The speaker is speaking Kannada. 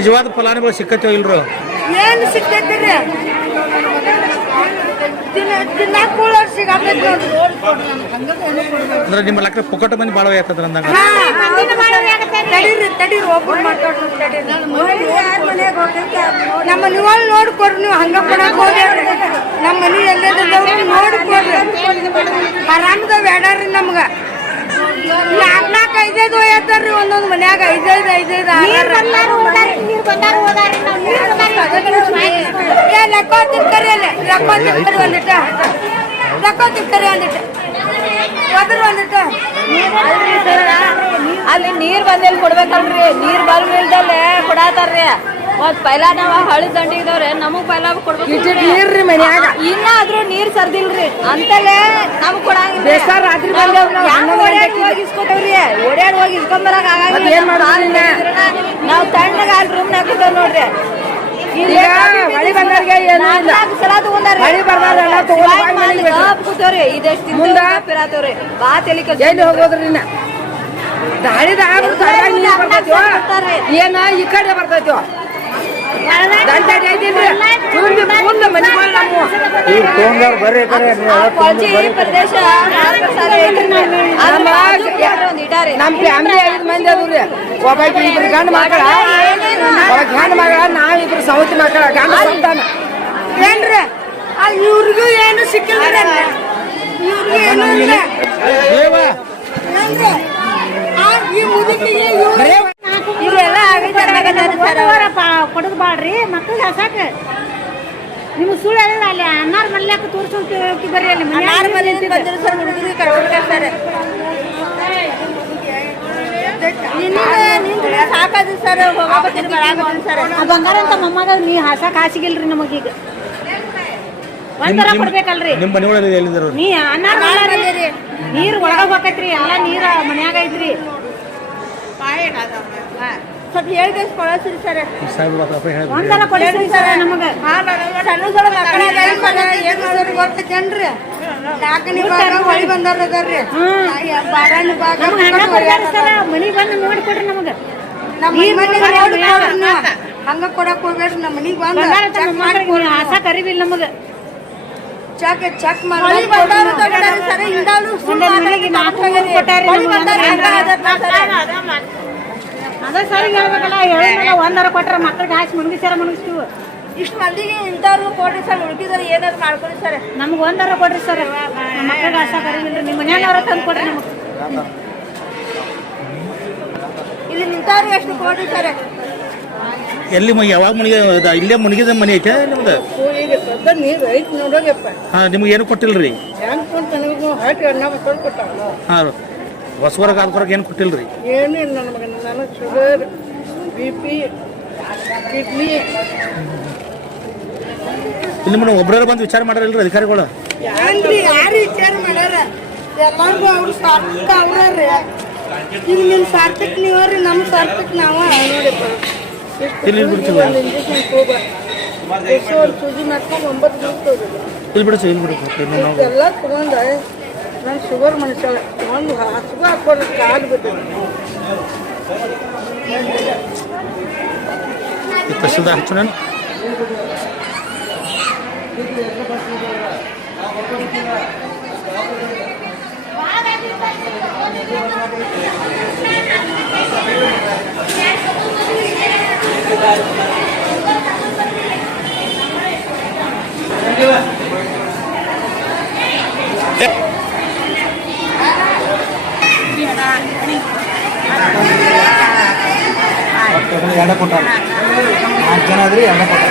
ನಿಜವಾದ ಫಲಾನುಭವಿ ಸಿಕ್ಕತ್ತೋ ಇಲ್ರು? ಏನು ಸಿಕ್ಕೈತಿರಿ? ಅಂದ್ರೆ ನಿಮ್ಮ ಲೆಕ್ಕ ಪುಕ್ಕಟ ಮಂದಿ ಭಾಳ ಆಯ್ತದ್ರ ಅಂದಂಗ. ತಡೀರಿ ಒಬ್ಬರು ಮಾತಾಡ್ರಿ. ನಮ್ಮ ಮನೆ ನೋಡ್ಕೊಡ್ರಿ, ನೀವು ಹಂಗ ಕೊಡಕ್ ಹೋಗ್ರಿ. ನಮ್ಮ ಮನೆ ಎಲ್ಲದವ್ರು ನೋಡ್ಕೊಡ್ರಿ. ಆರಾಮದ ಬೇಡ್ರಿ ನಮ್ಗ. 4 5 ಒಯ್ಯತ್ತಾರ್ರಿ ಒಂದೊಂದು ಮನ್ಯಾಗ 5 ಅಲ್ಲಿ ನೀರ್ ಬಂದಲ್ಲಿ ಕೊಡ್ಬೇಕಲ್ರಿ. ನೀರ್ ಬಲ್ದಲ್ಲೇ ಕೊಡತಾರ್ರಿ. ಮತ್ ಪೈಲಾ ನಾವ್ ಹಳಿ ದಂಡಿದವ್ರೆ ನಮಗ್ ಪೈಲಾ ಕೊಡ್ಬೇಕು. ನೀರ್ರಿ ಮನ್ಯಾಗ ಇನ್ನಾದ್ರೂ ನೀರ್ ಸರ್ದಿಲ್ರಿ ಅಂತಲೇ ನಮಗ್ ಕೊಡಂಗಿಲ್ಲ. ಹೋಗಿಸ್ಕೊತವ್ರಿ. ಓಡ್ಯಾಡ್ ಹೋಗಿ ಇಸ್ಕೊಂಬರಾಗ ನಾವ್ ತಣ್ಣಗ ಅಲ್ಲಿ ರೂಮ್ ಹಾಕಿದ್ದೇವ್ ನೋಡ್ರಿ. ಕೂತವ್ರಿ ಇದೆಷ್ಟು ಪಿರಾತವ್ರಿ. ಬಾ ತೆಲಿ ಹೋಗೋದ್ರಿ ಏನ ಈ ಕಡೆ ಬರ್ತೈತಿ. ಪ್ರದೇಶ ನಮ್ ಫ್ಯಾಮಿಲಿ 5 ಮಂದಿ ಅದ್ರಿ. ಒಬ್ಬಾಕಿ 2 ಗಂಡು ಮಕ್ಕಳ, ಗಂಡು ಮಗಳ, ನಾವಿಬ್ರು ಸೌತಿ ಮಕ್ಕಳ. ಗಂಡ ಸಂತಾನ ಏನ್ರಿ? ಇವ್ರಿಗೂ ಏನು ಸಿಕ್ಕಿಲ್ಲ. ಇವ್ರಿಗೂ ಏನು ಇಲ್ಲ. ಈ ಮುದುಕಿಗೆ ಇವೆಲ್ಲ ಕೊಡದ್ ಬಾಡ್ರಿ ಮಕ್ಳಿಗೆ ಹಸಾಕ. ನಿಮ್ಗೆ ಸುಳ್ಳು ಹೇಳಿಲ್ಲ. ಅಲ್ಲಿ ಅನ್ನಾರ ಮಲ್ಯಾಕ ತೋರ್ಸೋಕೆ ಬರ್ರಿ. ಅಲ್ಲಿ ಹುಡುಗರಿಗೆ ಕರ್ಕೊಂಡ್ಬರ್ತಾರೆ. ಸಾಕಾದ್ರಿ ಸರ್. ಬಂಗಾರ ಅಂತ ಮೊಮ್ಮಗ ನೀ ಹಸಾಕ ಹಾಸಿಗಿಲ್ರಿ ನಮಗೀಗ. ಒಂದರ ಕೊಡ್ಬೇಕಲ್ರಿ. ನಿಮ್ಮ ಮನೆಯೊಳಗೆ ಎಲ್ಲಿದ್ರು? ನೀ ಅನ್ನಾರ ನೀರ್ ಒಳಗ ಹೋಗತ್ರಿ. ಎಲ್ಲ ನೀರ ಮನ್ಯಾಗ ಐತ್ರಿ. ಸ್ವಲ್ಪ ಹೇಳ್ದೆ ಕೊಡಸ್ರಿ ಸರ್. ಒಂದರ ಕೊಡ್ರಿ ಸರ್ ನಮಗ. ಗೊತ್ತೇನ್ರಿ? 4 ಹೊಳಿ ಬಂದಾರ ಅದಾರ್ರಿ. ಮನಿಗ್ ಬಂದು ನೋಡಿ ಕೊಡ್ರಿ ನಮಗ. ಹಂಗ ಕೊಡಕ್ ಹೋಗ್ಬೇಡ್ರಿ. ನಮ್ಮ ಮನಿಗ್ ಬಂದ ಆಸಾ ಕರಿಬಿಲ್ಲ ನಮಗ. ಚೆಕ್ ಮಾಡಿ ಅದ ಸರಿ ಹೇಳ್ಬೇಕಲ್ಲ. ಹೇಳಿದ್ಮೇಲೆ ಒಂದರ ಕೊಟ್ರ ಮಕ್ಳಿಗೆ ಹಾಕಿ ಮುಣಗಿಸ್ತೀವಿ. ಇಷ್ಟು ಮಂದಿಗೆ ಇಂಥವ್ರು ಕೊಡ್ರಿ ಸರ್. ಉಳ್ಕಿದ್ರೆ ಏನಾದ್ರು ಮಾಡ್ಕೊಡಿ ಸರ್. ನಮ್ಗೆ ಒಂದರ ಕೊಡ್ರಿ ಸರ್. ಮಕ್ಳಿಗೆ ಆಸಾ ಕರಿಬಿಲ್ರಿ. ನಿಮ್ಮ ಮನೆಯವ್ರ ತಂದು ಕೊಡ್ರಿ ನಮಗ್. ಇಲ್ಲಿ ನಿಂತವ್ರಿಗೆ ಎಷ್ಟು ಕೊಡ್ರಿ ಸರ್. ಎಲ್ಲಿ ಯಾವಾಗ ಮುನಿಗೆ? ಇಲ್ಲೇ ಮುನಿಗಿದ ಮನೆ ಐತೆ ನಿಮ್ದು? ನಿಮ್ಗೆ ಏನು ಕೊಟ್ಟಿಲ್ರಿ? ಹಾಂ, ಹೊಸವರ್ಗ ಆದ್ಕೊರಕ್ಕೆ ಏನು ಕೊಟ್ಟಿಲ್ರಿ? ಏನಿಲ್ಲ ನಮಗೆ. ನನಗೆ ಶುಗರ್, BP, ಕಿಡ್ನಿ. ಇಲ್ಲಿ ನಿಮ್ಮನ್ನ ಒಬ್ಬರ ಬಂದು ವಿಚಾರ ಮಾಡ್ರಲ್ರಿ ಅಧಿಕಾರಿಗಳು? ಯಾರು ವಿಚಾರ ಮಾಡ್ಯಾರ? ಎಲ್ಲರಿಗೂ ಅವ್ರು ಸಾರ್ಥಕ ಅವ್ರಿ. ಈಗ ನಿಮ್ಮ ಸಾರ್ಥಕ್ ನೀವ್ರಿ, ನಮ್ಮ ಸಾರ್ಥಕ್ ನಾವ ನೋಡಿಪ್ಪ. ಇಲ್ಲಿ ಬಿಡ್ತೀವಿ. ಇಂಜೆಕ್ಷನ್ ಸೂಜಿ ಮಾಡ್ಕೊಂಡು 9 ದಿವಸ ಇಲ್ಲಿ ಬಿಡು. ಎಲ್ಲ ತಗೊಂಡ ನಾನು ಶುಗರ್ ಮನುಷ್ಯ. ಒಂದು ಹಸುಗ ಹಾಕೋದು ಕಾಲು ಬಿಟ್ಟು ತಹಸೀಲ್ದಾರ್ ಹಚ್ಚು ನಾನು. ಎರಡ ಕೊಟ್ಟಾರ. 4 ಜನ ಆದ್ರಿ. ಎರಡ ಕೊಟ್ಟಾರ.